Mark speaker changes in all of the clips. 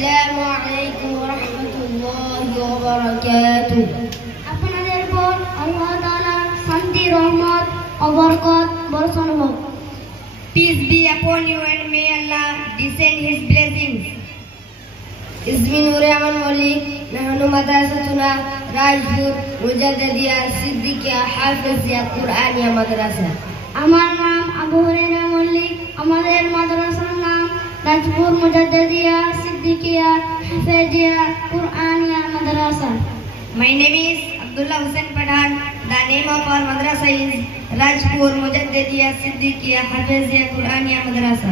Speaker 1: السلام عليكم ورحمة الله وبركاته
Speaker 2: আপনাদের উপর আল্লাহ তাআলা শান্তি রহমত ও বরকত
Speaker 3: Peace be upon you and may Allah descend his blessings.
Speaker 1: اسمي نور رحمان موليك نحن مدرستنا Rajpur মুজাদ্দিয়া Siddiqia Hafezia Quraniya মাদ্রাসা
Speaker 2: আমার নাম আবু হুরায়রা মল্লিক আমাদের মাদ্রাসার নাম রাজপুর মুজাদ্দিয়া সিদ্দিকিয়া হাফেজিয়া কুরআনিয়া মাদ্রাসা
Speaker 3: My name is Abdullah Hussain Pathan. The name of our madrasa is Rajpur Mujaddadiya Siddiqiya Hafizia Quraniya Madrasa.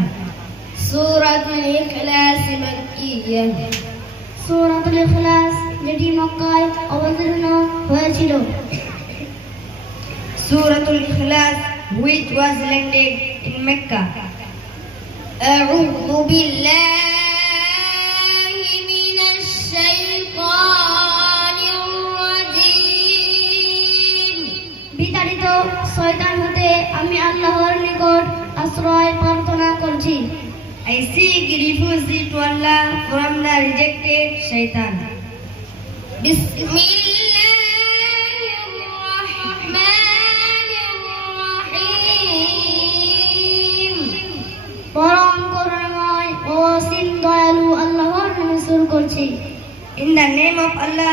Speaker 1: سورة الإخلاص مكية
Speaker 2: সূরাতুল ইখলাস যেটি মক্কায় অবতীর্ণ হয়েছিল
Speaker 3: Suratul Ikhlas which was landed in Mecca.
Speaker 1: أعوذ بالله
Speaker 2: শয়তান হতে আমি আল্লাহর নিকট আশ্রয় প্রার্থনা করছি
Speaker 3: I seek refuge to Allah from the rejected shaitan.
Speaker 1: Bismillah.
Speaker 2: পরম করুণাময় ও অসীম দয়ালু আল্লাহর নামে the করছি
Speaker 3: in the name of Allah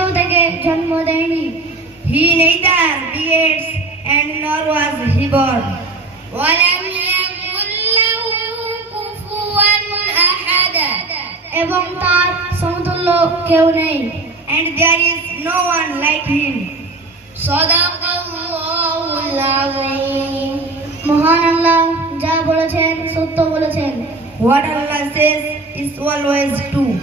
Speaker 2: জন্ম দেয়নি
Speaker 3: হি নেইদার বিএস এন্ড নর ওয়াজ হি
Speaker 1: বর্ন ওয়ালাম ইয়াকুল কুফুয়ান আহাদ
Speaker 2: এবং তার সমতুল্য কেউ নেই।
Speaker 3: And there is no one like him
Speaker 1: সাদাকাল্লাহুল আযীম
Speaker 2: মহান আল্লাহ যা বলেছেন সত্য বলেছেন।
Speaker 3: What Allah says is always true.